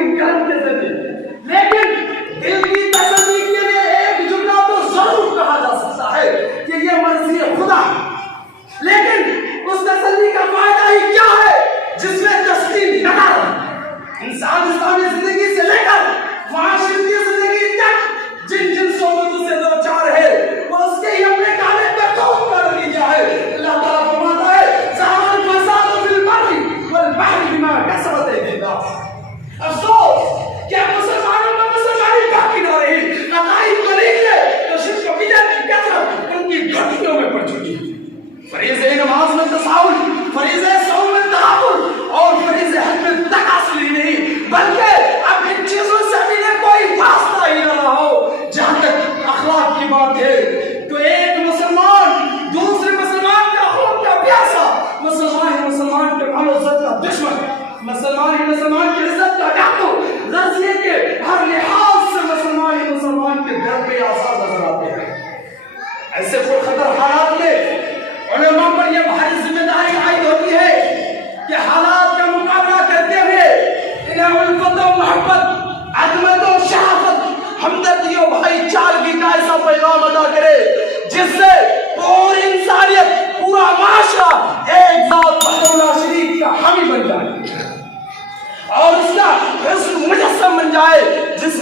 آخری کرم کے ذریعے. لیکن دل کی تسلی کے لیے ایک جملہ تو ضرور کہا جا سکتا ہے کہ یہ مرضی خدا ہے. لیکن اس تسلی کا فائدہ ہی کیا ہے جس میں تسلیم نہ کر انسان اسلامی زندگی سے لے کر معاشرتی زندگی تک جن جن صحبتوں سے دو چار ہے وہ اس کے ہی اپنے کانے پہ خود کر لی جائے. اللہ تعالیٰ فرماتا ہے ظاہر الفساد فی البر والبحر بما کسبت ایدی الناس. افسوس کہ مسلمانوں میں مسلمانی باقی نہ رہی. عقائد غلیظ ہے تو شرک و بدعت کی کثرت ان کی گھٹیوں میں پڑ چکی. فریضہ نماز میں تساہل, فریضہ صوم میں تغافل اور فریضہ حج میں تکاسل ہی نہیں بلکہ اب ان چیزوں سے بھی کوئی واسطہ ہی نہ رہا ہو. جہاں تک اخلاق کی بات ہے تو ایک مسلمان دوسرے مسلمان کا خون کا پیاسا, مسلمان ہی مسلمان کے امن و عزت کا دشمن, مسلمان ہی مسلمان کی عزت کا ڈاکو, غزیے کے ہر لحاظ سے مسلمان ہی مسلمان کے گھر پہ آزاد نظر آتے ہیں. ایسے پرخطر حالات میں علماء پر یہ بھاری ذمہ داری عائد ہوتی ہے کہ حالات کا مقابلہ کرتے ہوئے انہیں الفت و محبت, عظمت و شرافت, ہمدردی و بھائی چارگی کا ایسا پیغام ادا کرے جس سے پوری انسانیت, پورا معاشرہ ایک ذات وحدہ شریک کا حامی بن جائے اور اس کا حسن مجسم بن جائے جس